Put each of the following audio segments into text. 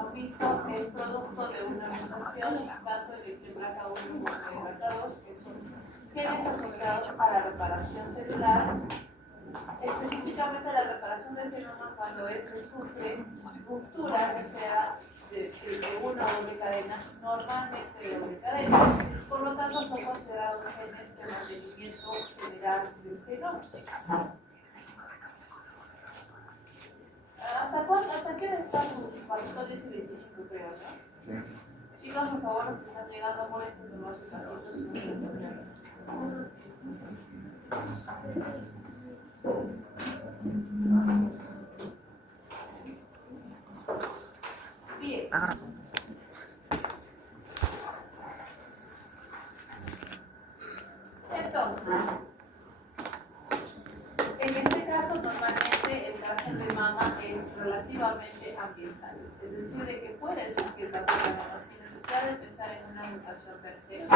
han visto, es producto de una mutación tanto en el BRCA1 como en el BRCA2, que son genes asociados a la reparación celular, específicamente la reparación del genoma cuando éste sufre ruptura, ya sea de una doble cadena, normalmente de doble cadena. Por lo tanto, son considerados genes de mantenimiento general del genoma. ¿Hasta qué hora están sus pasitos 10 y 25, creo, no? Sí. Chicos, por favor, los que están llegando, apúrense a tomar sus asientos y no se entusiasmen. Bien. Entonces, en este caso, normalmente el cáncer de mama es relativamente ambiental, es decir, de que puede surgir cáncer de mama sin necesidad de pensar en una mutación per se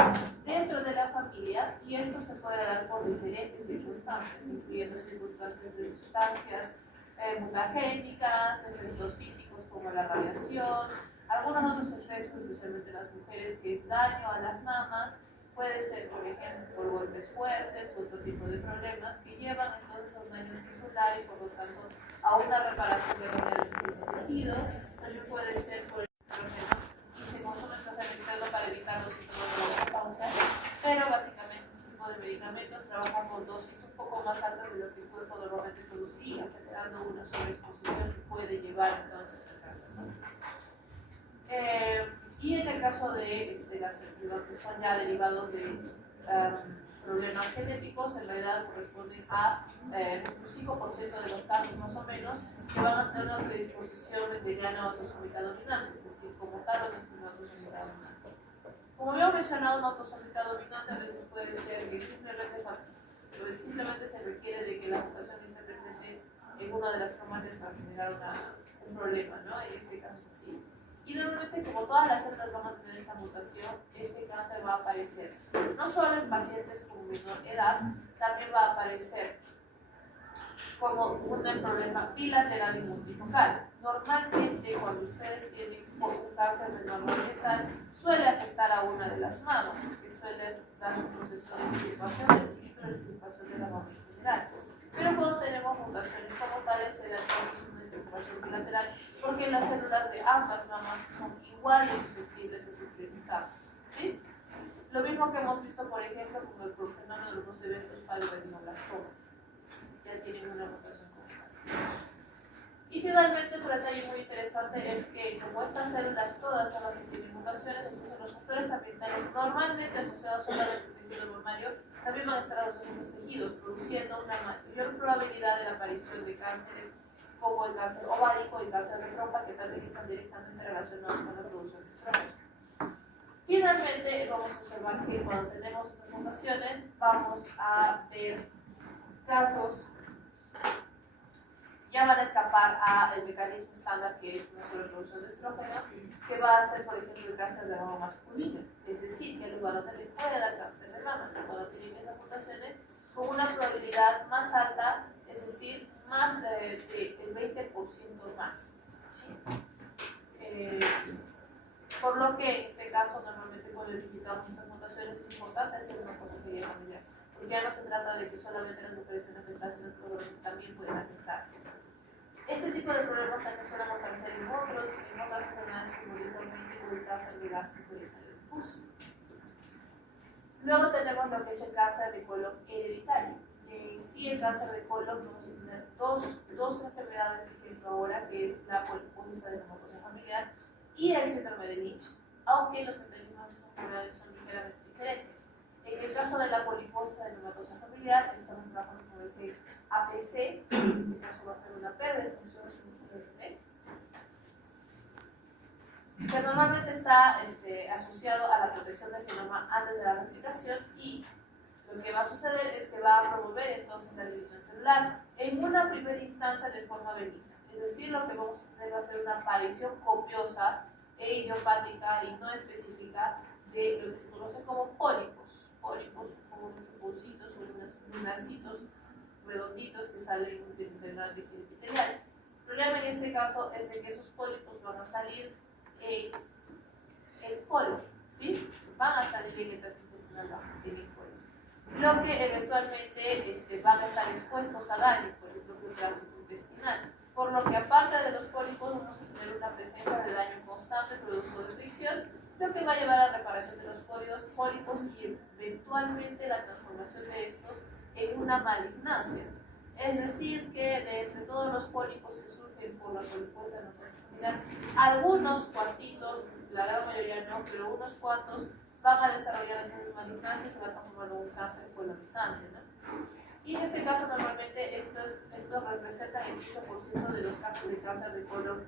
dentro de la familia, y esto se puede dar por diferentes circunstancias, incluyendo circunstancias de sustancias mutagénicas, efectos físicos como la radiación, algunos otros efectos, especialmente en las mujeres, que es daño a las mamas. Puede ser, por ejemplo, por golpes fuertes u otro tipo de problemas que llevan entonces a un daño tisular y por lo tanto a una reparación del tejido. También puede ser por el estrógeno y se consume estrógeno externo para evitar los síntomas de la menopausia, pero básicamente este tipo de medicamentos trabajan con dosis un poco más altas de lo que el cuerpo normalmente produciría, generando una sobreexposición que puede llevar entonces al cáncer, ¿no? Y en el caso de las que son ya derivados de problemas genéticos, en realidad corresponden a un 5% de los casos más o menos que van a tener una predisposición de gana autosómica dominante, es decir, como tal una autosómica dominante. Como habíamos mencionado, una autosómica dominante a veces puede ser que simplemente se requiere de que la mutación esté presente en una de las cromatas para generar un problema, ¿no? En este caso es así. Y normalmente, como todas las células van a tener esta mutación, este cáncer va a aparecer no solo en pacientes con menor edad, también va a aparecer como un problema bilateral y multifocal. Normalmente, cuando ustedes tienen un cáncer de mama fetal, suele afectar a una de las mamas, que suele dar un proceso de extirpación del quiste, de extirpación de la mama en general. Pero cuando tenemos mutaciones como tales, se da entonces una extirpación bilateral, porque las células de ambas mamas son igual de susceptibles a sufrir cáncer, ¿sí? Lo mismo que hemos visto, por ejemplo, con el fenómeno de los dos eventos palidoblastoma. Ya tienen una mutación como tal. Y finalmente, un detalle muy interesante es que como estas células todas son las que tienen mutaciones, entonces los factores ambientales normalmente asociados solamente al tejido mamario también van a estar asociados a los tejidos, produciendo una mayor probabilidad de la aparición de cánceres como el cáncer ovárico y el cáncer de trompa, que también están directamente relacionados con la producción de estrógenos. Finalmente, vamos a observar que cuando tenemos estas mutaciones, vamos a ver casos ya van a escapar al mecanismo estándar, que es una sobreproducción de estrógeno, que va a ser, por ejemplo, el cáncer de mama masculino. Es decir, que el lugar donde le puede dar cáncer de mama, cuando tienen estas mutaciones, con una probabilidad más alta, es decir, más del 20% más. ¿Sí? Por lo que en este caso, normalmente cuando identificamos estas mutaciones, es importante hacer una consejería familiar, porque ya no se trata de que solamente las mujeres estén afectadas, sino que los hombres también pueden afectarse. Este tipo de problemas también suelen aparecer en otras enfermedades como el cáncer de gástrico y el difuso. Luego tenemos lo que es el cáncer de colon hereditario. Sí, el cáncer de colon vamos a tener dos enfermedades de ejemplo ahora, que es la polipólisis adenomatosa familiar y el síndrome de Lynch, aunque los mecanismos de esas enfermedades son ligeramente diferentes. En el caso de la polipólisis adenomatosa familiar, estamos trabajando con el APC, en este caso va a ser una pérdida de funciones USB, que normalmente está asociado a la protección del genoma antes de la replicación, y lo que va a suceder es que va a promover entonces la división celular en una primera instancia de forma benigna. Es decir, lo que vamos a tener va a ser una aparición copiosa e idiopática y no específica de lo que se conoce como pólipos. Pólipos como unos chuponcitos o unos lunarcitos redonditos que salen de grandes epiteliales. El problema en este caso es de que esos pólipos van a salir lo que eventualmente van a estar expuestos a daño por el propio tránsito intestinal. Por lo que aparte de los pólipos vamos a tener una presencia de daño constante producto de fricción, lo que va a llevar a la reparación de los pólipos y eventualmente la transformación de estos en una malignancia. Es decir, que de entre todos los pólipos que surgen por la poliposis anatomical, algunos cuantitos, la gran mayoría no, pero unos cuantos van a desarrollar la malignancia y se va a transformar en un cáncer colonizante, ¿no? Y en este caso normalmente estos representan el 15% de los casos de cáncer de colon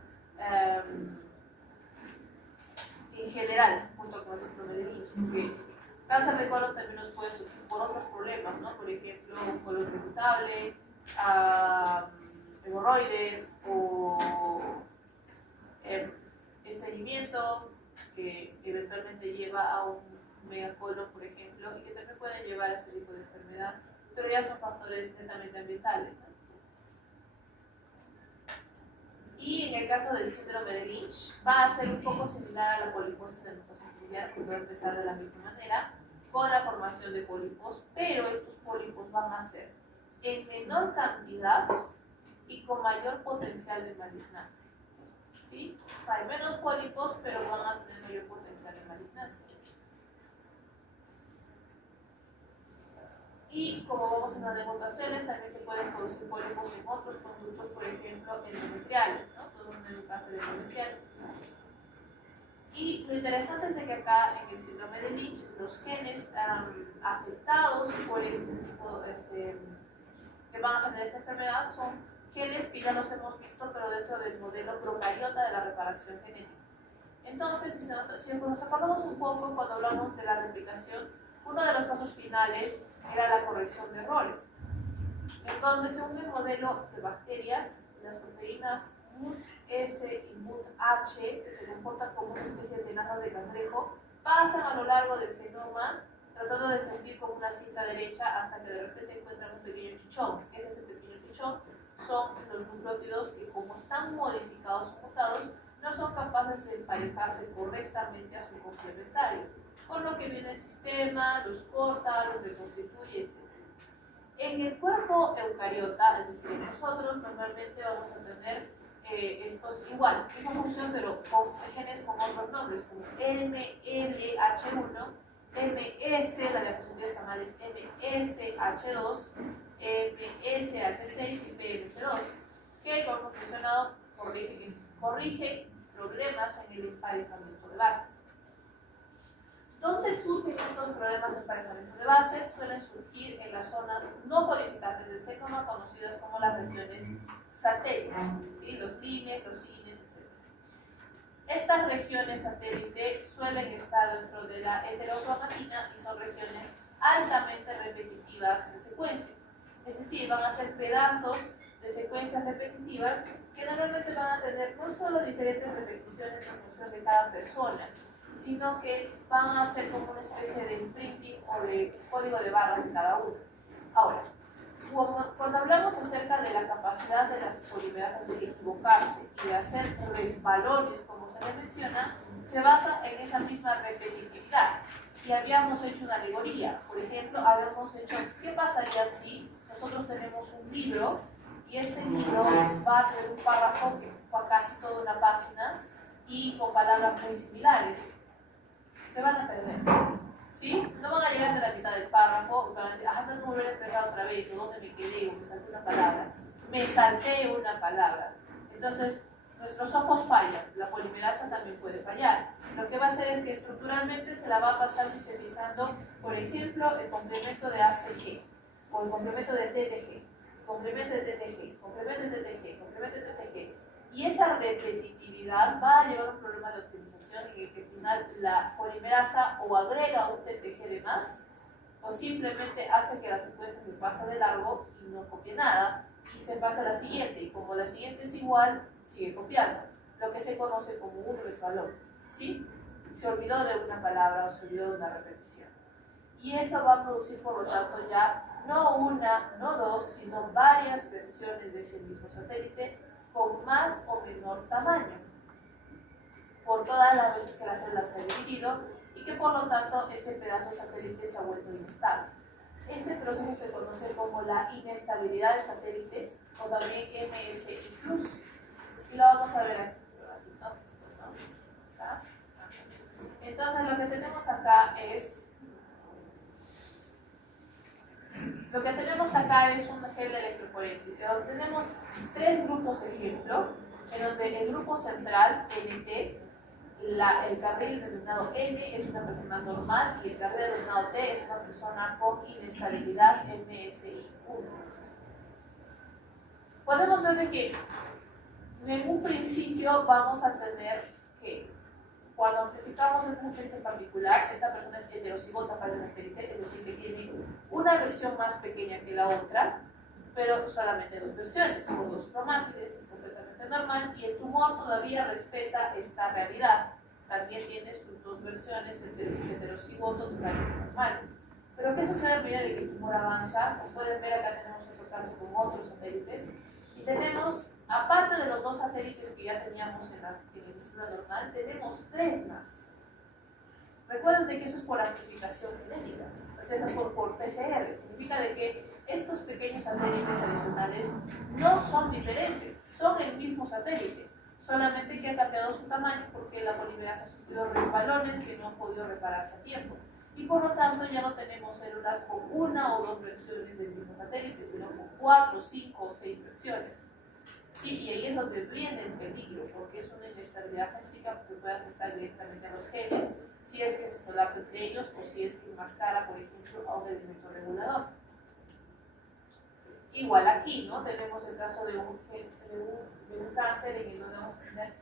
en general, junto con el síndrome de Lynch, porque cáncer de colon también nos puede surgir por otros problemas, ¿no? Por ejemplo, un colon irritable, hemorroides o estreñimiento, que eventualmente lleva a un megacolon, por ejemplo, y que también pueden llevar a este tipo de enfermedad, pero ya son factores netamente ambientales, ¿no? Y en el caso del síndrome de Lynch, va a ser un poco similar a la poliposis de nuestra familiar, porque va a empezar de la misma manera, con la formación de pólipos, pero estos pólipos van a ser en menor cantidad y con mayor potencial de malignancia. ¿Sí? O sea, hay menos pólipos, pero van a tener mayor potencial de malignancia. Y como vamos en las demostraciones, también se pueden producir pólipos en otros conductos, por ejemplo, endometriales, ¿no? Todos tienen un cáncer endometrial. Y lo interesante es de que acá en el síndrome de Lynch, los genes afectados por este tipo, que van a tener esta enfermedad, son genes que ya los hemos visto, pero dentro del modelo procariota de la reparación genética. Entonces, si nos acordamos un poco cuando hablamos de la replicación, uno de los pasos finales era la corrección de errores, en donde según el modelo de bacterias, las proteínas MUT-S y MUT-H, que se comportan como una especie de tenazas de cangrejo, pasan a lo largo del genoma tratando de sentir como una cinta derecha hasta que de repente encuentran un pequeño chichón. ¿Qué es ese pequeño chichón? Son los nucleótidos que, como están modificados o mutados, no son capaces de emparejarse correctamente a su complementario, por lo que viene el sistema, los corta, los reconstituye, etc. En el cuerpo eucariota, es decir, nosotros normalmente vamos a tener estos igual, misma función, pero con genes con otros nombres, como MLH1, MS, la diapositiva está mal, es MSH2, MSH6 y PMC2, que como hemos mencionado corrigen problemas en el emparejamiento de bases. ¿Dónde surgen estos problemas de emparejamiento de bases? Suelen surgir en las zonas no codificantes del genoma, conocidas como las regiones satélites, ¿sí? Los líneas, los cines, etc. Estas regiones satélite suelen estar dentro de la heterocromatina y son regiones altamente repetitivas de secuencias. Es decir, van a ser pedazos de secuencias repetitivas que normalmente van a tener no solo diferentes repeticiones en función de cada persona, sino que van a ser como una especie de imprinting o de código de barras de cada uno. Ahora, cuando hablamos acerca de la capacidad de las polimerasas de equivocarse y de hacer resbalones, como se le menciona, se basa en esa misma repetitividad. Y habíamos hecho una alegoría. Por ejemplo, habíamos hecho, ¿qué pasaría si nosotros tenemos un libro y este libro va a tener un párrafo que ocupa casi toda una página y con palabras muy similares? Se van a perder, ¿sí? No van a llegar de la mitad del párrafo y van a decir, ah, tengo que volver a empezar otra vez, o dónde me quedé, o me salté una palabra. Me salté una palabra. Entonces, nuestros ojos fallan, la polimerasa también puede fallar. Lo que va a hacer es que estructuralmente se la va a pasar sintetizando, por ejemplo, el complemento de ACG, o el complemento de TTG, complemento de TTG, complemento de TTG, complemento de TTG. Y esa repetitividad va a llevar a un problema de optimización en el que al final la polimerasa o agrega un TTG de más o simplemente hace que la secuencia se pase de largo y no copie nada y se pasa a la siguiente, y como la siguiente es igual, sigue copiando, lo que se conoce como un resbalón, ¿sí? Se olvidó de una palabra o se olvidó de una repetición. Y eso va a producir, por lo tanto, ya no una, no dos, sino varias versiones de ese mismo satélite con más o menor tamaño, por todas las veces que la célula se ha dividido y que por lo tanto ese pedazo satélite se ha vuelto inestable. Este proceso se conoce como la inestabilidad de satélite o también MSI+. Y lo vamos a ver aquí. ¿No? ¿Ah? Entonces lo que tenemos acá es un gel de electroforesis, en donde tenemos tres grupos ejemplo, en donde el grupo central, NT, el carril denominado N es una persona normal y el carril denominado T es una persona con inestabilidad MSI1. Podemos ver de que en un principio vamos a tener que cuando amplificamos este agente en particular, esta persona es heterocigota para el satélite, es decir, que tiene una versión más pequeña que la otra, pero solamente dos versiones, con dos cromátides, es completamente normal, y el tumor todavía respeta esta realidad. También tiene sus dos versiones, heterocigoto, totalmente normales. Pero ¿qué sucede a medida de que el tumor avanza? Como pueden ver, acá tenemos otro caso con otros satélites, y tenemos, aparte de los dos satélites que ya teníamos en la medicina normal, tenemos tres más. Recuerden de que eso es por amplificación genética, o sea, es por PCR. Significa de que estos pequeños satélites adicionales no son diferentes, son el mismo satélite, solamente que ha cambiado su tamaño porque la polimerasa ha sufrido resbalones que no han podido repararse a tiempo. Y por lo tanto ya no tenemos células con una o dos versiones del mismo satélite, sino con 4, 5 o 6 versiones. Sí, y ahí es donde viene el peligro, porque es una inestabilidad genética que puede afectar directamente a los genes, si es que se solapa entre ellos o si es que enmascara, por ejemplo, a un elemento regulador. Igual aquí, ¿no? Tenemos el caso de un cáncer en el donde vamos a tener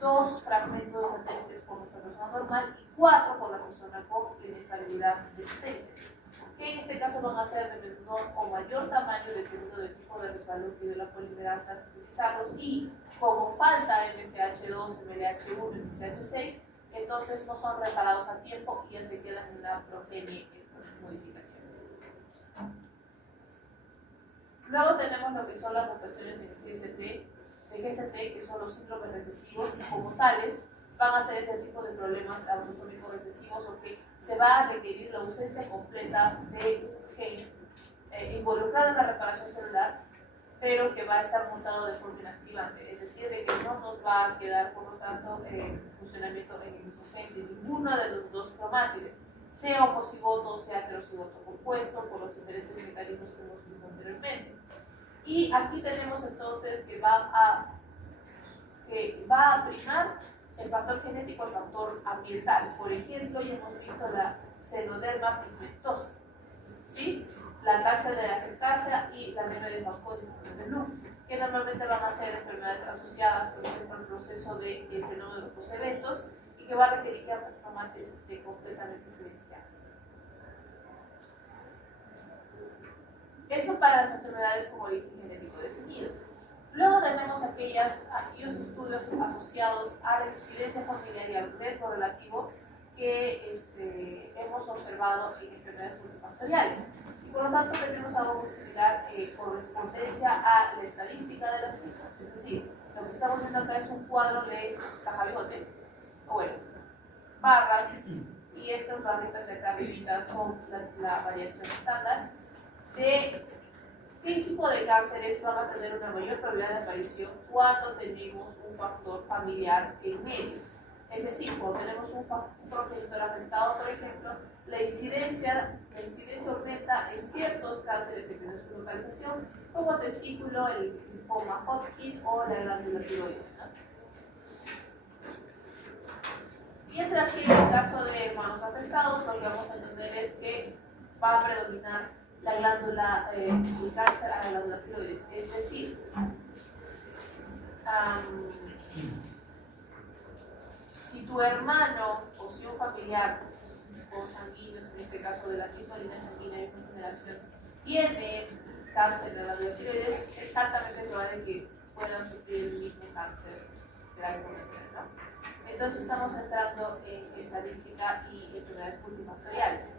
dos fragmentos de satélites por nuestra persona normal y 4 por la persona con inestabilidad de satélites, que en este caso van a ser de menor o mayor tamaño dependiendo del tipo de resbalón que dio la polimerasa a sintetizarlos, y como falta MSH2, MLH1, MSH6, entonces no son reparados a tiempo y ya se quedan en la progenie estas modificaciones. Luego tenemos lo que son las mutaciones en GST, que son los síndromes recesivos, y como tales van a ser este tipo de problemas autosómicos recesivos, o que se va a requerir la ausencia completa de un gen involucrado en la reparación celular, pero que va a estar mutado de forma inactivante, es decir, de que no nos va a quedar, por lo tanto, funcionamiento en el mismo gen de ninguno de los dos cromátides, sea homocigoto, sea heterocigoto compuesto, por los diferentes mecanismos que hemos visto anteriormente. Y aquí tenemos entonces que va a primar el factor genético, el factor ambiental. Por ejemplo, ya hemos visto la xenoderma pigmentosa, ¿sí? La taxa de la lactasia y la anemia de Fanconi de Blum, que normalmente van a ser enfermedades asociadas, por ejemplo, al proceso de fenómeno de los eventos, y que va a requerir que ambas cromátides estén completamente silenciadas. Eso para las enfermedades con origen genético definido. Luego tenemos aquellos estudios asociados a la incidencia familiar y al riesgo relativo que hemos observado en enfermedades multifactoriales. Y por lo tanto tenemos algo muy similar, correspondencia a la estadística de las mismas. Es decir, lo que estamos viendo acá es un cuadro de caja-bigote, o bueno, barras, y estas barritas de acá arriba son la variación estándar de qué tipo de cánceres van a tener una mayor probabilidad de aparición cuando tenemos un factor familiar en medio. Es decir, cuando tenemos un progenitor afectado, por ejemplo, la incidencia aumenta en ciertos cánceres dependiendo de su localización, como testículo, el linfoma Hodgkin o la glándula tiroides, ¿no? Mientras que en el caso de hermanos afectados, lo que vamos a entender es que va a predominar la glándula, el cáncer a la glándula tiroides. Es decir, si tu hermano o si un familiar consanguíneo, en este caso de la misma línea sanguínea de una generación, tiene cáncer de la glándula tiroides, es altamente probable que puedan sufrir el mismo cáncer de la glándula, ¿no? Entonces estamos entrando en estadística y enfermedades multifactoriales.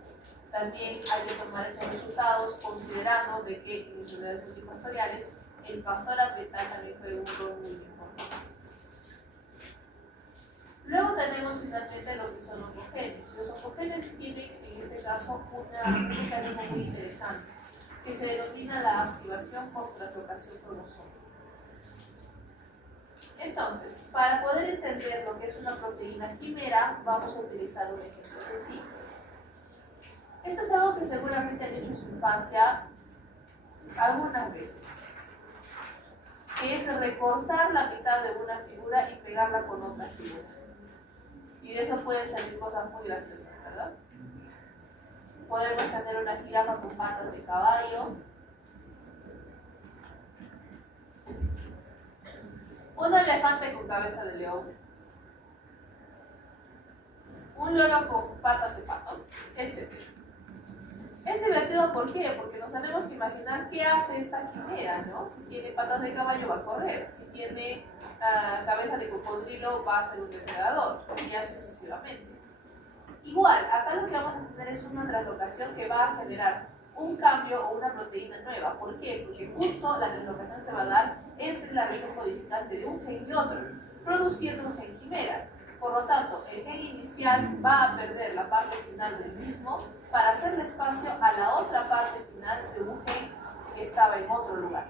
También hay que tomar estos resultados considerando de que en enfermedades multifactoriales el factor ambiental también juega un rol muy importante. Luego tenemos finalmente lo que son oncogenes. Los oncogenes tienen en este caso un mecanismo muy interesante que se denomina la activación por traslocación cromosómica. Entonces, para poder entender lo que es una proteína quimera, vamos a utilizar un ejemplo sencillo. Esto es algo que seguramente han hecho en su infancia algunas veces, que es recortar la mitad de una figura y pegarla con otra figura. Y de eso pueden salir cosas muy graciosas, ¿verdad? Podemos hacer una jirafa con patas de caballo, un elefante con cabeza de león, un loro con patas de pato, etc. Es divertido, ¿por qué? Porque nos tenemos que imaginar qué hace esta quimera, ¿no? Si tiene patas de caballo va a correr, si tiene cabeza de cocodrilo va a ser un depredador, y así sucesivamente. Igual, acá lo que vamos a tener es una translocación que va a generar un cambio o una proteína nueva. ¿Por qué? Porque justo la translocación se va a dar entre la región codificante de un gen y otro, produciendo un gen quimera. Por lo tanto, el gen inicial va a perder la parte final del mismo para hacerle espacio a la otra parte final de un gen que estaba en otro lugar.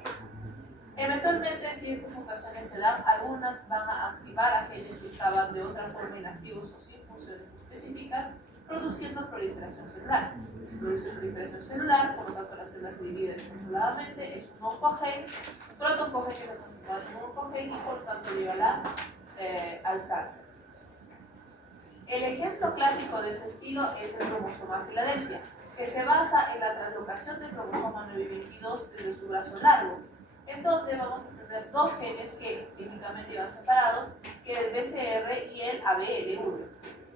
Eventualmente, si estas mutaciones se dan, algunas van a activar a genes que estaban de otra forma inactivos o sin funciones específicas, produciendo proliferación celular. Si produce proliferación celular, por lo tanto las células se dividen controladamente, es un oncogen, un protooncogen que se transforma en un oncogen y por lo tanto lleva al cáncer. El ejemplo clásico de este estilo es el cromosoma Filadelfia, que se basa en la translocación del cromosoma 9 y 22 desde su brazo largo, en donde vamos a tener dos genes que típicamente iban separados, que es el BCR y el ABL1.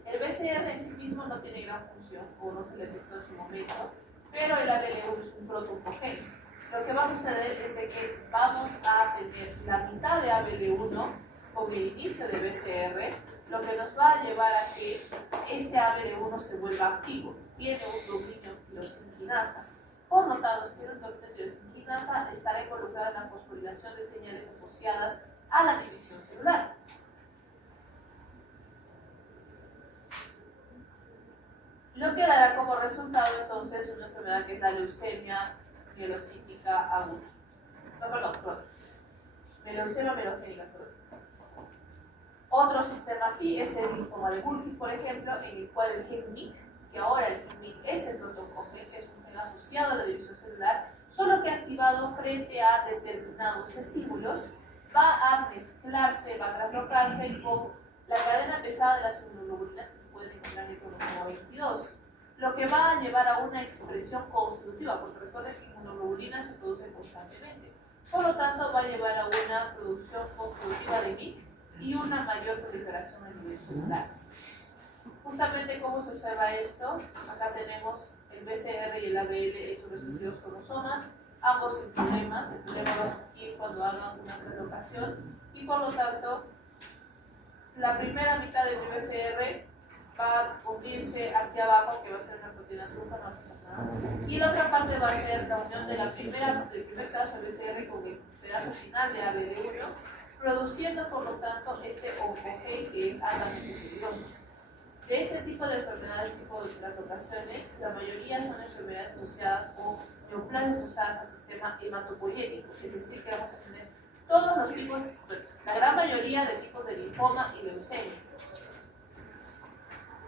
El BCR en sí mismo no tiene gran función, o no se le detectó en su momento, pero el ABL1 es un protooncogen. Lo que va a suceder es de que vamos a tener la mitad de ABL1 con el inicio de BCR, lo que nos va a llevar a que este ABL1 se vuelva activo. Tiene un dominio tirosinquinasa. Por lo tanto, si tiene un dominio tirosinquinasa, estará involucrado en la fosforilación de señales asociadas a la división celular. Lo que dará como resultado entonces una enfermedad que es la leucemia mielocítica aguda. Leucemia mielogénica, Otro sistema así es el linfoma de Burkitt, por ejemplo, en el cual el gen MYC, que ahora el gen MYC es el protooncogen, es un gen asociado a la división celular, solo que activado frente a determinados estímulos, va a mezclarse, va a traslocarse con la cadena pesada de las inmunoglobulinas que se pueden encontrar en el cromosoma 22, lo que va a llevar a una expresión constitutiva, porque recuerden que inmunoglobulinas se producen constantemente. Por lo tanto, va a llevar a una producción constitutiva de MYC y una mayor proliferación a nivel celular. Justamente cómo se observa esto, acá tenemos el BCR y el ABL en sus respectivos cromosomas, ambos sin problemas. El problema va a surgir cuando hagan una translocación y por lo tanto la primera mitad del BCR va a unirse aquí abajo, que va a ser una proteína trufa, no va a pasar nada, y la otra parte va a ser la unión de del primer pedazo de BCR con el pedazo final de ABL1, produciendo por lo tanto este oncogen que es altamente peligroso. De este tipo de enfermedades, tipo de translocaciones, la mayoría son enfermedades asociadas o neoplasias asociadas al sistema hematopoyético, es decir, que vamos a tener todos los tipos, la gran mayoría de tipos de linfoma y leucemia.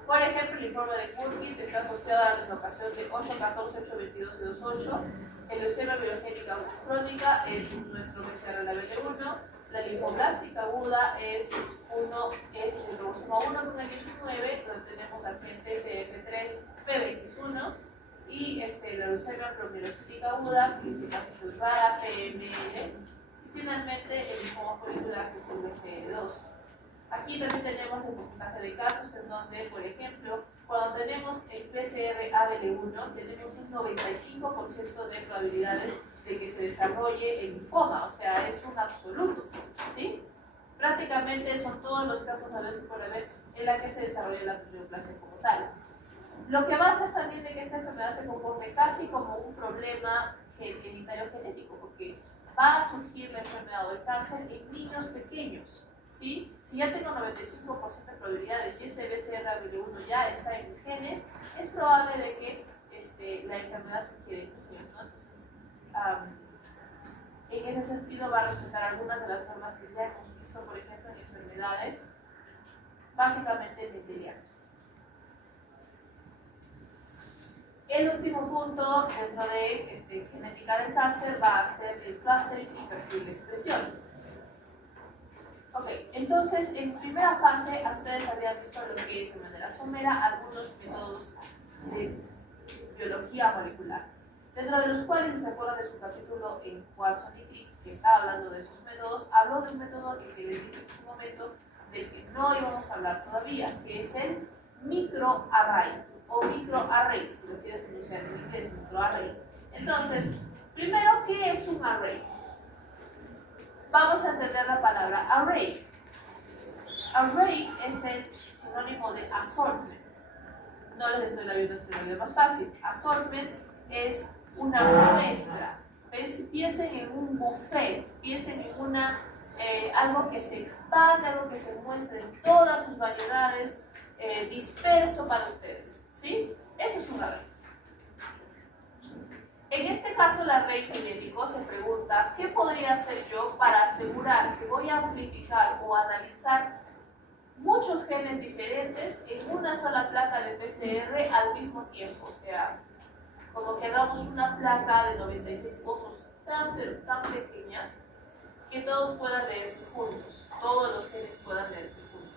Por ejemplo, el linfoma de Burkitt está asociado a la translocación de 814, 822 y 28. El leucemia mielogénica crónica es nuestro BCR-ABL1. La linfoblástica aguda es el cromosoma 1 con el 19, donde tenemos al gen TCF3, P21, y la leucemia promielocítica aguda, que es el cáncer rara, PML, y finalmente el linfoma folicular, que es el BCL2. Aquí también tenemos el porcentaje de casos en donde, por ejemplo, cuando tenemos el BCR-ABL1, tenemos un 95% de probabilidades de que se desarrolle el linfoma, o sea, es un absoluto, ¿sí? Prácticamente son todos los casos a veces por haber en la que se desarrolla la neoplasia como tal. Lo que va a hacer también de que esta enfermedad se comporte casi como un problema hereditario genético, porque va a surgir la enfermedad o el cáncer en niños pequeños, ¿sí? Si ya tengo 95% de probabilidades y este BCR-ABL1 ya está en mis genes, es probable de que la enfermedad sugiere niños, ¿no? Entonces, en ese sentido va a respetar algunas de las normas que ya hemos visto, por ejemplo, en enfermedades básicamente mendelianas. El último punto dentro de genética del cáncer va a ser el clustering y perfil de expresión. Ok, entonces en primera fase ustedes habían visto lo que es de manera somera algunos métodos de biología molecular, dentro de los cuales, si se acuerdan de su capítulo en Watson y Crick, que está hablando de esos métodos, habló de un método que les dije en su momento del que no íbamos a hablar todavía, que es el microarray o microarray, si lo quieren pronunciar en inglés, microarray. Entonces, primero, ¿qué es un array? Vamos a entender la palabra array. Array es el sinónimo de assortment. No les estoy la vida más fácil. Assortment es una muestra. Piensen en un buffet, piensen en algo que se expande, algo que se muestre en todas sus variedades, disperso para ustedes, ¿sí? Eso es un array. En este caso, el array genético se pregunta, ¿qué podría hacer yo para asegurar que voy a amplificar o analizar muchos genes diferentes en una sola placa de PCR al mismo tiempo? O sea, como que hagamos una placa de 96 pozos tan pequeña que todos puedan leerse juntos, todos los genes puedan leerse juntos.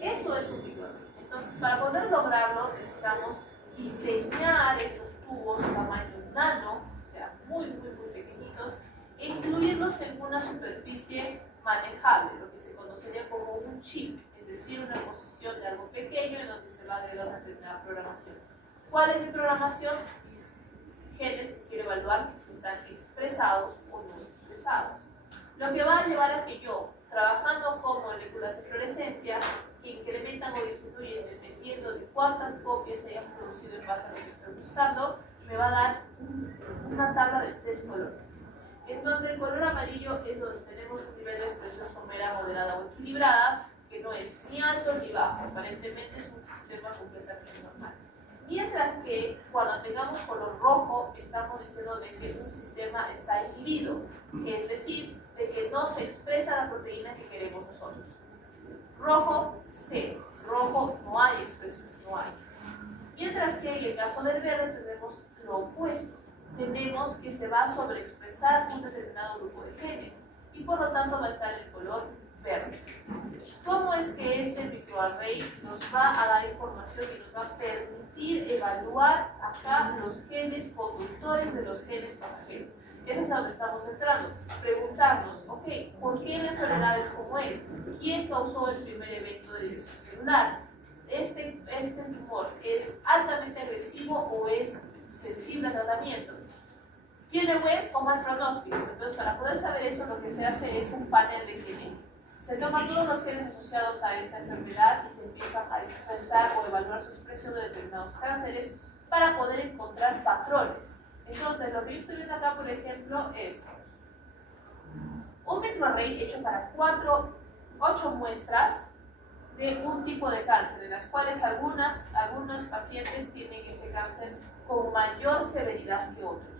Eso es un microarray. Entonces, para poder lograrlo, necesitamos diseñar estos tubos tamaño nano, o sea, muy pequeñitos, e incluirlos en una superficie manejable, lo que se conocería como un chip, es decir, una posición de algo pequeño en donde se va a agregar una determinada programación. ¿Cuál es mi programación? Mis genes que quiero evaluar si están expresados o no expresados. Lo que va a llevar a que yo, trabajando con moléculas de fluorescencia que incrementan o disminuyen dependiendo de cuántas copias se hayan producido en base a lo que estoy buscando, me va a dar una tabla de 3 colores. En donde el color amarillo es donde tenemos un nivel de expresión somera moderada o equilibrada, que no es ni alto ni bajo, aparentemente es un sistema completamente normal. Mientras que cuando tengamos color rojo, estamos diciendo de que un sistema está inhibido, es decir, de que no se expresa la proteína que queremos nosotros. Rojo, cero. Rojo, no hay expresión, no hay. Mientras que en el caso del verde tenemos lo opuesto. Tenemos que se va a sobreexpresar un determinado grupo de genes y por lo tanto va a estar en el color verde. ¿Cómo es que este microarray nos va a dar información y nos va a permitir evaluar acá los genes conductores de los genes pasajeros? Eso es a donde estamos entrando. Preguntarnos, ok, ¿por qué en enfermedades como es? ¿Quién causó el primer evento de división celular? ¿Este tumor es altamente agresivo o es sensible al tratamiento? ¿Tiene buen o mal pronóstico? Entonces, para poder saber eso, lo que se hace es un panel de genes. Se toman todos los genes asociados a esta enfermedad y se empiezan a expresar o evaluar su expresión de determinados cánceres para poder encontrar patrones. Entonces, lo que yo estoy viendo acá, por ejemplo, es un microarray hecho para 8 muestras de un tipo de cáncer, en las cuales algunos pacientes tienen este cáncer con mayor severidad que otros.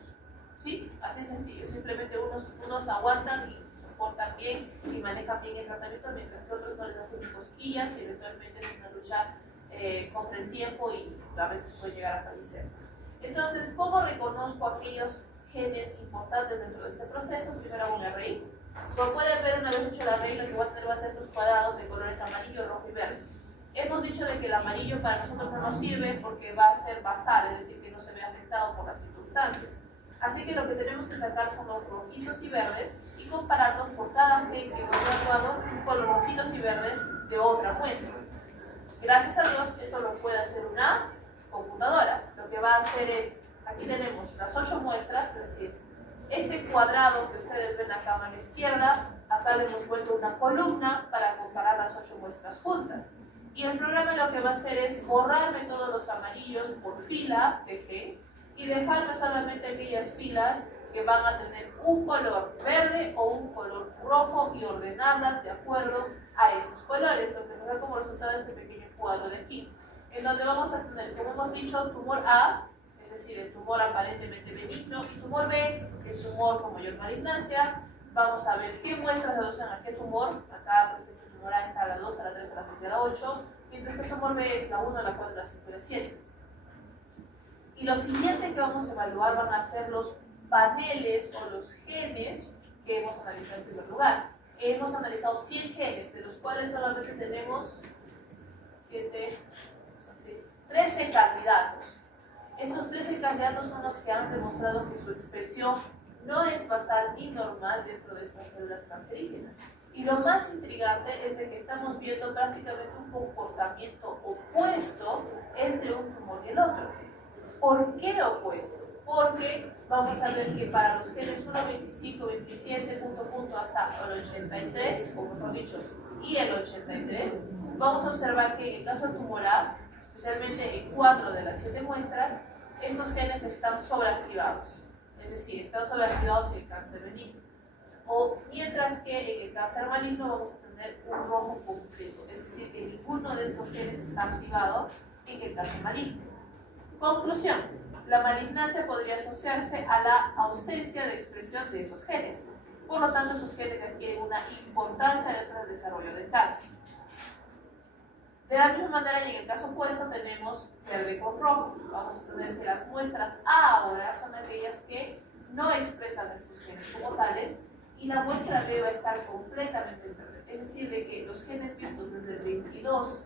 ¿Sí? Así sencillo, simplemente unos aguantan y soportan bien y manejan bien el tratamiento, mientras que otros no les hacen cosquillas y eventualmente es una lucha contra el tiempo y a veces puede llegar a fallecer. Entonces, ¿cómo reconozco aquellos genes importantes dentro de este proceso? Primero hago un array. Como pueden ver, una vez hecho el array, lo que voy a tener va a ser estos cuadrados de colores amarillo, rojo y verde. Hemos dicho de que el amarillo para nosotros no nos sirve porque va a ser basal, es decir, que no se ve afectado por las circunstancias. Así que lo que tenemos que sacar son los rojitos y verdes y compararlos por cada gen que hemos evaluado con los rojitos y verdes de otra muestra. Gracias a Dios, esto lo puede hacer una computadora. Lo que va a hacer es, aquí tenemos las 8 muestras, es decir, este cuadrado que ustedes ven acá a mano izquierda, acá le hemos vuelto una columna para comparar las 8 muestras juntas. Y el programa lo que va a hacer es borrarme todos los amarillos por fila de G y dejarme solamente aquellas filas que van a tener un color verde o un color rojo y ordenarlas de acuerdo a esos colores, lo que nos da como resultado este pequeño cuadro de aquí, en donde vamos a tener, como hemos dicho, tumor A, es decir, el tumor aparentemente benigno, y tumor B, el tumor con mayor malignancia. Vamos a ver qué muestras asocian a qué tumor. Acá, por ejemplo, el tumor A está a la 2, a la 3, a la 6 y a la 8, mientras que el tumor B es la 1, la 4, la 5 y la 7. Y lo siguiente que vamos a evaluar van a ser los paneles o los genes que hemos analizado en primer lugar. Hemos analizado 100 genes, de los cuales solamente tenemos 13 candidatos. Estos 13 candidatos son los que han demostrado que su expresión no es basal ni normal dentro de estas células cancerígenas. Y lo más intrigante es de que estamos viendo prácticamente un comportamiento opuesto entre un tumor y el otro. ¿Por qué opuesto? Porque vamos a ver que para los genes 1, 25, 27, hasta el 83, o mejor dicho, y el 83, vamos a observar que en el caso tumoral, especialmente en 4 de las 7 muestras, estos genes están sobreactivados, es decir, están sobreactivados en el cáncer benigno. O mientras que en el cáncer maligno vamos a tener un rojo completo, es decir, que ninguno de estos genes está activado en el cáncer maligno. Conclusión: la malignancia podría asociarse a la ausencia de expresión de esos genes. Por lo tanto, esos genes adquieren una importancia dentro del desarrollo del cáncer. De la misma manera, y en el caso opuesto, tenemos verde con rojo. Vamos a tener que las muestras A ahora son aquellas que no expresan estos genes como tales, y la muestra B va a estar completamente en verde. Es decir, de que los genes vistos desde el 22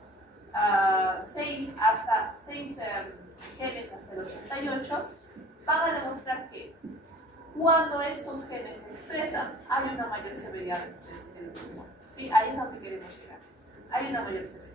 a 6 hasta 6 genes hasta el 88 van a demostrar que cuando estos genes se expresan hay una mayor severidad del tumor. ¿Sí? Ahí es a donde queremos llegar. Hay una mayor severidad.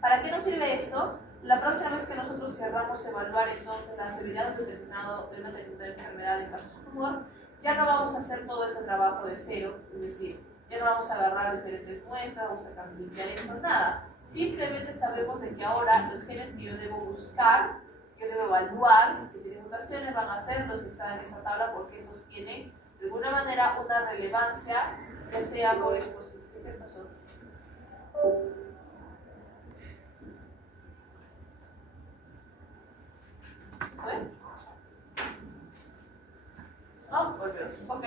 ¿Para qué nos sirve esto? La próxima vez que nosotros querramos evaluar entonces la severidad de una determinada enfermedad en caso de tumor, ya no vamos a hacer todo este trabajo de cero, es decir, ya no vamos a agarrar diferentes muestras, vamos a limpiar esto, nada. Simplemente sabemos de que ahora los genes que yo debo buscar, que yo debo evaluar, si tienen mutaciones, van a ser los que están en esta tabla, porque esos tienen de alguna manera una relevancia, ya sea por exposición. ¿Qué pasó? ¿Fue? Oh, volvió. Ok.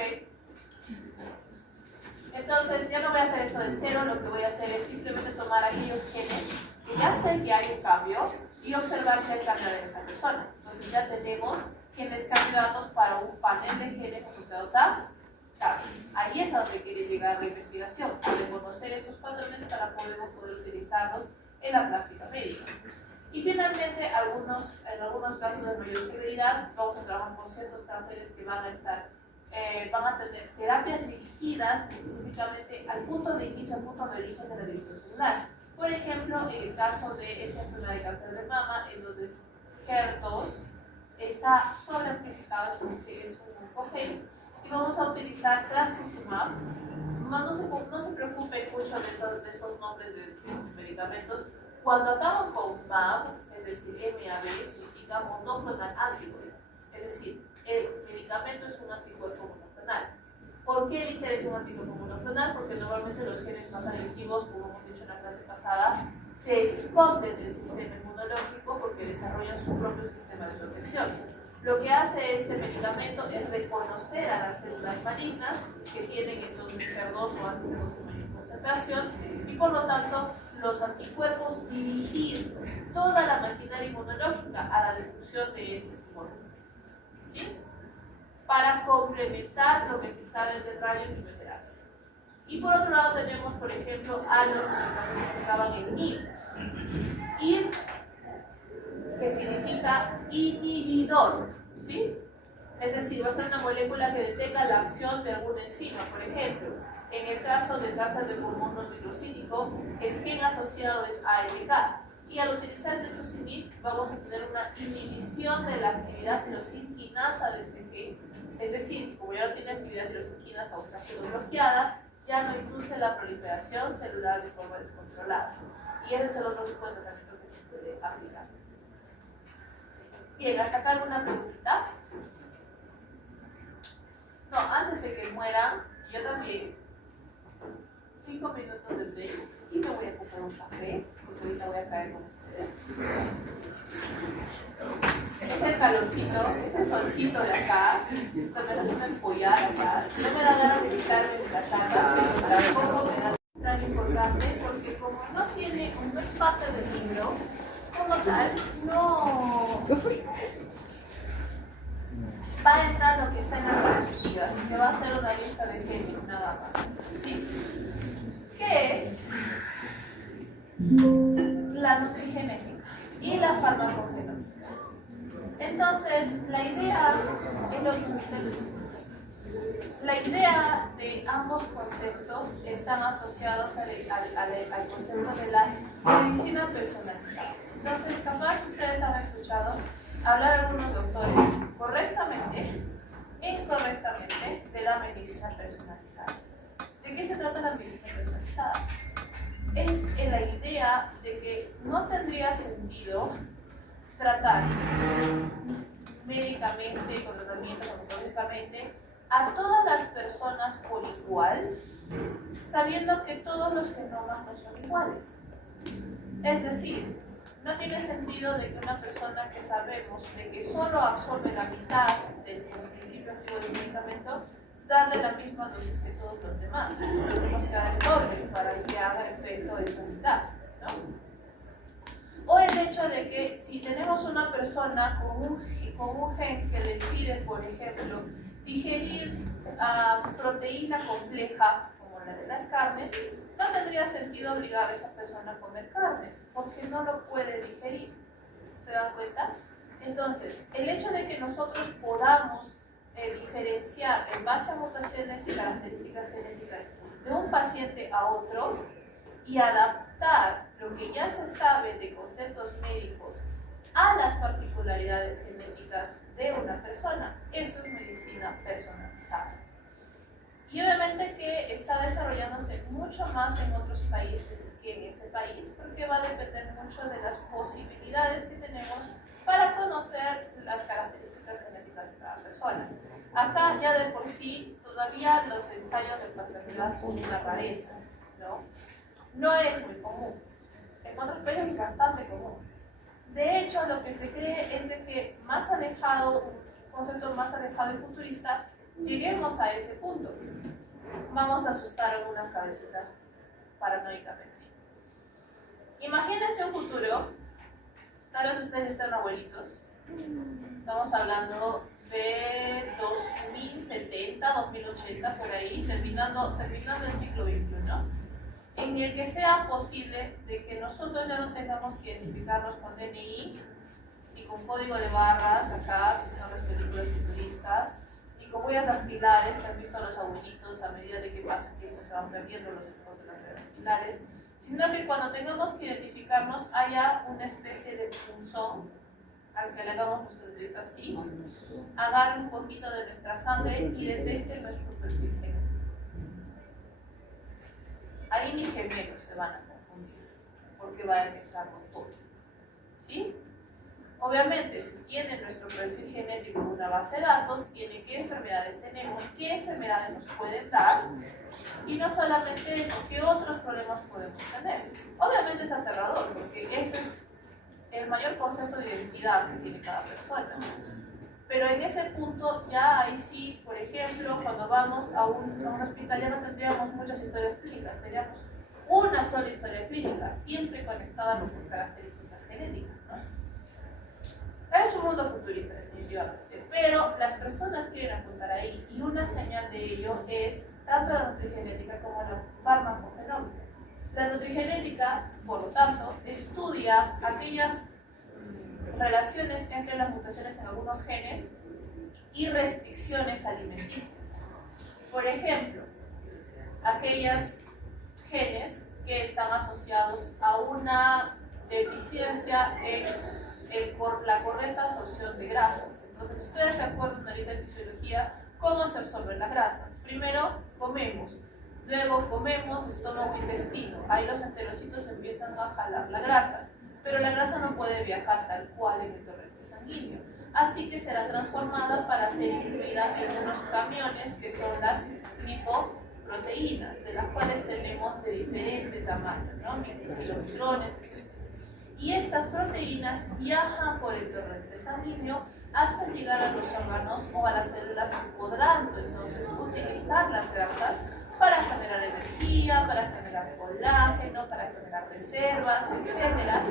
Entonces, ya no voy a hacer esto de cero, lo que voy a hacer es simplemente tomar aquellos genes que ya sé que hay un cambio y observar si hay cambio en esa persona. Entonces, ya tenemos genes candidatos para un panel de genes asociados a cáncer. Ahí es a donde quiere llegar la investigación, a reconocer esos patrones para poder utilizarlos en la práctica médica. Y finalmente, en algunos casos de mayor severidad, vamos a trabajar con ciertos cánceres que van a tener terapias dirigidas específicamente al punto de inicio, al punto de origen de la división celular. Por ejemplo, en el caso de esta enfermedad de cáncer de mama, en donde HER2 está sobreamplificado, es un oncogen, y vamos a utilizar trastuzumab. No se preocupen mucho de estos nombres de medicamentos. Cuando acabo con MAB, es decir, MAB, significa monoclonal antibody. Es decir, el medicamento es un anticuerpo monoclonal. ¿Por qué el interés de un anticuerpo monoclonal? Porque normalmente los genes más agresivos, como hemos dicho en la clase pasada, se esconden del sistema inmunológico porque desarrollan su propio sistema de protección. Lo que hace este medicamento es reconocer a las células malignas que tienen entonces HER2 o anti-HER2 en mayor concentración, y por lo tanto los anticuerpos dirigir toda la maquinaria inmunológica a la destrucción de este tumor. ¿Sí? Para complementar lo que se sabe del radioquimioterapia. Y por otro lado tenemos, por ejemplo, a los medicamentos que acaban en IR. IR, que significa inhibidor, ¿sí? Es decir, va a ser una molécula que detenga la acción de alguna enzima. Por ejemplo, en el caso del cáncer de pulmón no microcítico, el gen asociado es ALK. Y al utilizar el trastuzumab vamos a tener una inhibición de la actividad tirosina de este gen. Es decir, como ya no tiene actividad tirosina o está siendo bloqueada, ya no induce la proliferación celular de forma descontrolada. Y ese es el otro tipo de tratamiento que se puede aplicar. Bien, ¿hasta acá alguna pregunta? No, antes de que mueran, yo también, 5 minutos de break y me voy a comprar un café, porque ahorita voy a caer con ustedes. Ese calorcito, ese solcito de acá, esto me hace una empollada acá. No me da ganas de quitarme de la sala, pero tampoco me da tan importante porque como no tiene, no es parte del libro, como tal, no va a entrar lo que está en las diapositivas, que va a ser una lista de género, nada más. ¿Sí? ¿Qué es la nutrigenética y la farmacogenómica? Entonces, la idea es lo que la idea de ambos conceptos están asociados al concepto de la medicina personalizada. Entonces, capaz que ustedes han escuchado hablar algunos doctores correctamente e incorrectamente de la medicina personalizada. ¿De qué se trata la medicina personalizada? Es en la idea de que no tendría sentido tratar médicamente, con tratamiento oncológicamente, a todas las personas por igual, sabiendo que todos los genomas no son iguales. Es decir, no tiene sentido de que una persona que sabemos de que solo absorbe la mitad del principio activo del medicamento, darle la misma dosis que todos los demás. Tenemos que dar el doble para que haga efecto esa mitad, ¿no? O el hecho de que si tenemos una persona con un gen que le impide, por ejemplo, digerir proteína compleja, como la de las carnes, no tendría sentido obligar a esa persona a comer carnes, porque no lo puede digerir. ¿Se dan cuenta? Entonces, el hecho de que nosotros podamos diferenciar en base a mutaciones y características genéticas de un paciente a otro y adaptar lo que ya se sabe de conceptos médicos a las particularidades genéticas de una persona, eso es medicina personalizada. Y obviamente que está desarrollándose mucho más en otros países que en este país, porque va a depender mucho de las posibilidades que tenemos para conocer las características genéticas de cada persona. Acá ya de por sí, todavía los ensayos de paternidad son una rareza, ¿no? No es muy común. En otros países es bastante común. De hecho, lo que se cree es de que más alejado, un concepto más alejado y futurista, lleguemos a ese punto. Vamos a asustar algunas cabecitas paranoicamente. Imagínense un futuro, tal vez ustedes estén abuelitos, estamos hablando de 2070, 2080, por ahí, terminando el siglo XXI, ¿no? En el que sea posible de que nosotros ya no tengamos que identificarnos con DNI y con código de barras acá, que son las películas futuristas, y con huellas dactilares que han visto los abuelitos a medida de que pasa el tiempo se van perdiendo los tipos de las huellas dactilares, sino que cuando tengamos que identificarnos haya una especie de punzón al que le hagamos nuestro dedito así, agarre un poquito de nuestra sangre y detecte nuestro perfil genético. Ahí ni gemelos se van a confundir, porque va a detectarlo todo. ¿Sí? Obviamente, si tiene nuestro perfil genético en una base de datos, tiene qué enfermedades tenemos, qué enfermedades nos pueden dar, y no solamente eso, qué otros problemas podemos tener. Obviamente es aterrador, porque ese es el mayor concepto de identidad que tiene cada persona. Pero en ese punto, ya ahí sí, por ejemplo, cuando vamos a un hospital ya no tendríamos muchas historias clínicas, tendríamos una sola historia clínica, siempre conectada a nuestras características genéticas, ¿no? Es un mundo futurista, definitivamente, pero las personas quieren apuntar ahí, y una señal de ello es tanto la nutrigenética como la farmacogenómica. La nutrigenética, por lo tanto, estudia aquellas relaciones entre las mutaciones en algunos genes y restricciones alimenticias. Por ejemplo, aquellos genes que están asociados a una deficiencia en la correcta absorción de grasas. Entonces, ustedes se acuerdan ahorita de fisiología, cómo se absorben las grasas. Primero comemos, luego comemos estómago, intestino. Ahí los enterocitos empiezan a jalar la grasa. Pero la grasa no puede viajar tal cual en el torrente sanguíneo. así que será transformada para ser incluida en unos camiones que son las lipoproteínas, de las cuales tenemos de diferente tamaño, ¿no? Kilomicrones, etc. Y estas proteínas viajan por el torrente sanguíneo hasta llegar a los órganos o a las células, podrán entonces utilizar las grasas para generar energía, para generar colágeno, para generar reservas, etcétera,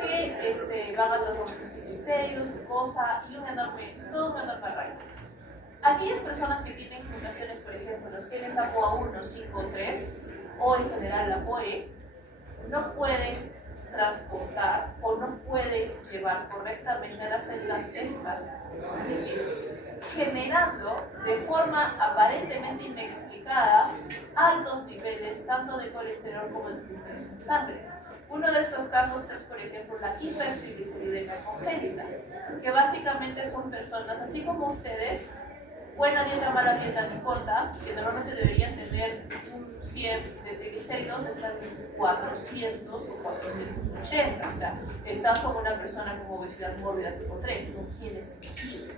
que van a transformar en triglicéridos, glucosa y un enorme rango. Aquellas personas que tienen mutaciones, por ejemplo, los genes APOA1, 5 o 3, o en general la APOE, no pueden transportar o no pueden llevar correctamente a las células estas, generando de forma aparentemente inexplicada altos niveles tanto de colesterol como de triglicéridos en sangre. Uno de estos casos es, por ejemplo, la hipertrigliceridemia congénita, que básicamente son personas, así como ustedes, buena dieta, mala dieta, no importa, que normalmente deberían tener un 100 de triglicéridos, están en 400 o 480, o sea, están como una persona con obesidad mórbida tipo 3, no tiene sentido.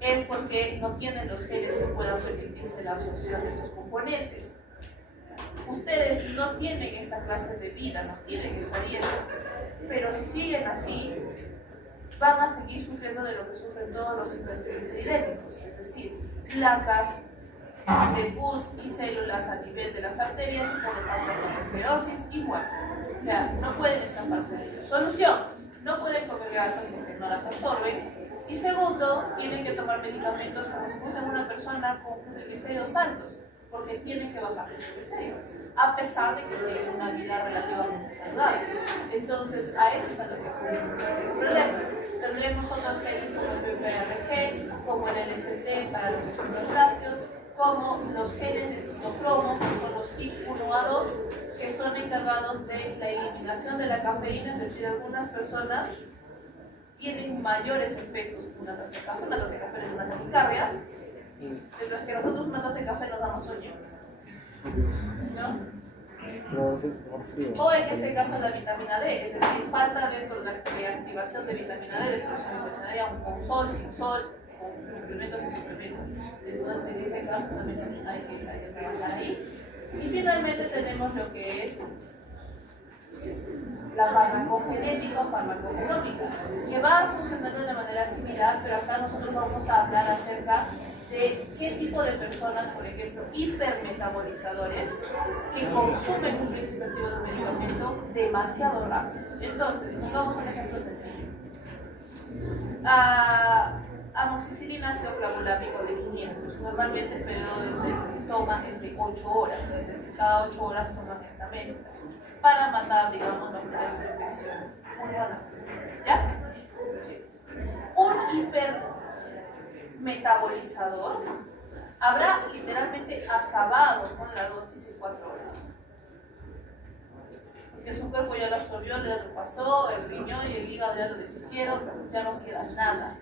Es porque no tienen los genes que puedan permitirse la absorción de estos componentes. Ustedes no tienen esta clase de vida, no tienen esta dieta, pero si siguen así, van a seguir sufriendo de lo que sufren todos los hipertrigliceridémicos, es decir, placas de pus y células a nivel de las arterias y por lo tanto esclerosis igual. O sea, no pueden escaparse de ello. Solución, no pueden comer grasas porque no las absorben. Y segundo, tienen que tomar medicamentos como si fuesen una persona con triglicéridos altos, porque tienen que bajar los triglicéridos, a pesar de que tienen una vida relativamente saludable. Entonces, a ellos es a lo que puede ser el problema. Tendremos otros genes como el PPRG, como el LST para lo que son los lácteos, como los genes de citocromo, que son los CYP1A2, que son encargados de la eliminación de la cafeína, es decir, algunas personas tienen mayores efectos que una taza de café. Una taza de café es una taquicardia, mientras que nosotros una taza de café nos da más sueño, ¿no? O en este caso la vitamina D, es decir, falta dentro de la activación de vitamina D, de producción de vitamina D, aún con sol, sin sol, con suplementos, sin suplementos. Entonces en este caso también hay que trabajar ahí. Y finalmente tenemos lo que es la farmacogenética o farmacoeconómica, que va funcionando de manera similar, pero acá nosotros vamos a hablar acerca de qué tipo de personas, por ejemplo, hipermetabolizadores, que consumen un principio activo de un medicamento demasiado rápido. Entonces, pongamos un ejemplo sencillo. Amoxicilina ácido clavulámico de 500. Normalmente el periodo de toma es de 8 horas, es decir, cada 8 horas toman esta mezcla para matar, digamos, la infección pulmonar. ¿Ya? Un hipermetabolizador habrá literalmente acabado con la dosis en 4 horas. Porque su cuerpo ya lo absorbió, ya lo pasó, el riñón y el hígado ya lo deshicieron, ya no queda nada.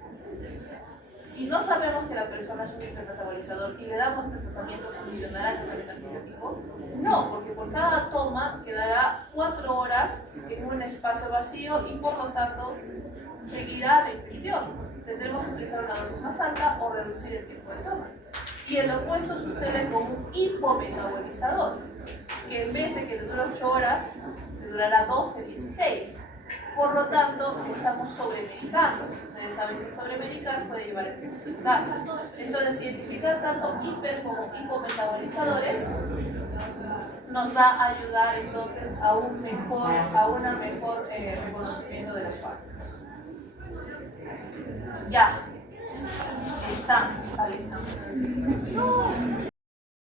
Si no sabemos que la persona es un hipermetabolizador y le damos el tratamiento, ¿funcionará el tratamiento antibiótico? No, porque por cada toma quedará 4 horas en un espacio vacío y por lo tanto seguirá la infección. Tendremos que utilizar una dosis más alta o reducir el tiempo de toma. Y el opuesto sucede con un hipometabolizador, que en vez de que le dure 8 horas, le durará 12, 16. Por lo tanto, estamos sobremedicando. Si ustedes saben que sobremedicar puede llevar a efectos secundarios. Entonces, identificar tanto hiper como hipometabolizadores nos va a ayudar entonces a un mejor reconocimiento de los fármacos. Ya, están, ahí están.